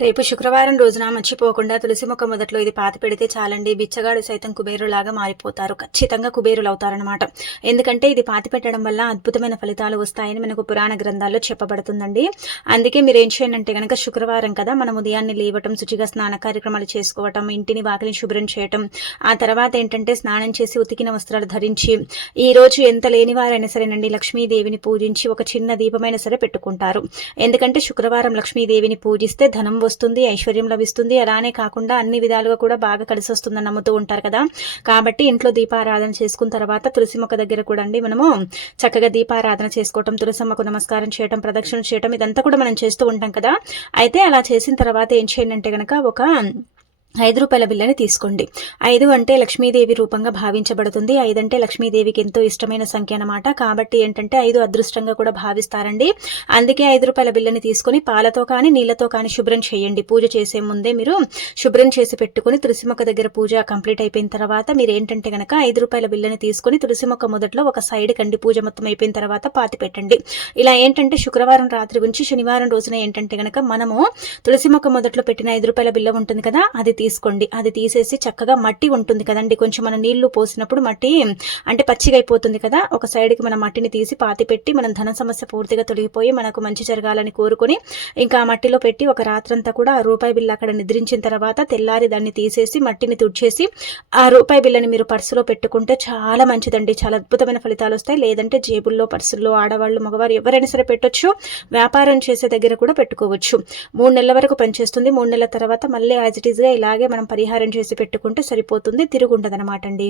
రేపు శుక్రవారం రోజున మర్చిపోకుండా తులసి మొక్క మొదట్లో ఇది పాతి పెడితే చాలండి. బిచ్చగాడు సైతం కుబేరులాగా మారిపోతారు. ఖచ్చితంగా కుబేరులు అవుతారనమాట. ఎందుకంటే ఇది పాతి పెట్టడం వల్ల అద్భుతమైన ఫలితాలు వస్తాయని మనకు పురాణ గ్రంథాల్లో చెప్పబడుతుందండి. అందుకే మీరు ఏం చేయండి అంటే గనక శుక్రవారం కదా, మనం ఉదయాన్నే లేవటం, శుచిగా స్నాన కార్యక్రమాలు చేసుకోవటం, ఇంటిని వాకిలిని శుభ్రం చేయటం, ఆ తర్వాత ఏంటంటే స్నానం చేసి ఉతికిన వస్త్రాలు ధరించి, ఈ రోజు ఎంత లేని వారైనా సరేనండి లక్ష్మీదేవిని పూజించి ఒక చిన్న దీపమైనా సరే పెట్టుకుంటారు. ఎందుకంటే శుక్రవారం లక్ష్మీదేవిని పూజిస్తే ధనం వస్తుంది, ఐశ్వర్యం లభిస్తుంది. అలానే కాకుండా అన్ని విధాలుగా కూడా బాగా కలిసి వస్తుందని నమ్ముతూ ఉంటారు కదా. కాబట్టి ఇంట్లో దీపారాధన చేసుకున్న తర్వాత తులసి మొక్క దగ్గర కూడా అండి మనము చక్కగా దీపారాధన చేసుకోవటం, తులసమ్మకు నమస్కారం చేయటం, ప్రదక్షిణ చేయటం, ఇదంతా కూడా మనం చేస్తూ ఉంటాం కదా. అయితే అలా చేసిన తర్వాత ఏం చేయండి అంటే గనక ఒక ₹5 బిల్లని తీసుకోండి. 5 అంటే లక్ష్మీదేవి రూపంగా భావించబడుతుంది. 5 అంటే లక్ష్మీదేవికి ఎంతో ఇష్టమైన సంఖ్య అనమాట. కాబట్టి ఏంటంటే 5 అదృష్టంగా కూడా భావిస్తారండి. అందుకే ₹5 బిల్లని తీసుకొని పాలతో కానీ నీళ్లతో కానీ శుభ్రం చేయండి. పూజ చేసే ముందే మీరు శుభ్రం చేసి పెట్టుకుని తులసి మొక్క దగ్గర పూజ కంప్లీట్ అయిపోయిన తర్వాత మీరు ఏంటంటే గనక ₹5 బిల్లని తీసుకొని తులసి మొక్క మొదట్లో ఒక సైడ్ కండి పూజ మొత్తం అయిపోయిన తర్వాత పాతి పెట్టండి. ఇలా ఏంటంటే శుక్రవారం రాత్రి ఉంచి శనివారం రోజున ఏంటంటే గనక మనము తులసి మొక్క మొదట్లో పెట్టిన ₹5 బిల్ల ఉంటుంది కదా, అది తీసుకోండి. అది తీసేసి చక్కగా మట్టి ఉంటుంది కదండి, కొంచెం మన నీళ్లు పోసినప్పుడు మట్టి అంటే పచ్చిగా అయిపోతుంది కదా, ఒక సైడ్కి మన మట్టిని తీసి పాతి పెట్టి మనం ధన సమస్య పూర్తిగా తొలగిపోయి మనకు మంచి జరగాలని కోరుకొని ఇంకా ఆ మట్టిలో పెట్టి ఒక రాత్రంతా కూడా ఆ రూపాయి బిల్ల అక్కడ నిద్రించిన తర్వాత తెల్లారి దాన్ని తీసేసి మట్టిని తుడిచేసి ఆ రూపాయి బిల్లని మీరు పర్సులో పెట్టుకుంటే చాలా మంచిదండి. చాలా అద్భుతమైన ఫలితాలు వస్తాయి. లేదంటే జేబుల్లో, పర్సుల్లో ఆడవాళ్ళు మగవారు ఎవరైనా సరే పెట్టొచ్చు. వ్యాపారం చేసే దగ్గర కూడా పెట్టుకోవచ్చు. 3 నెలల వరకు పనిచేస్తుంది. 3 నెలల తర్వాత మళ్ళీ యాజ్ ఇట్ ఈస్గా ఇలాగే మనం పరిహారం చేసి పెట్టుకుంటే సరిపోతుంది. తిరుగుండదనమాట అండి.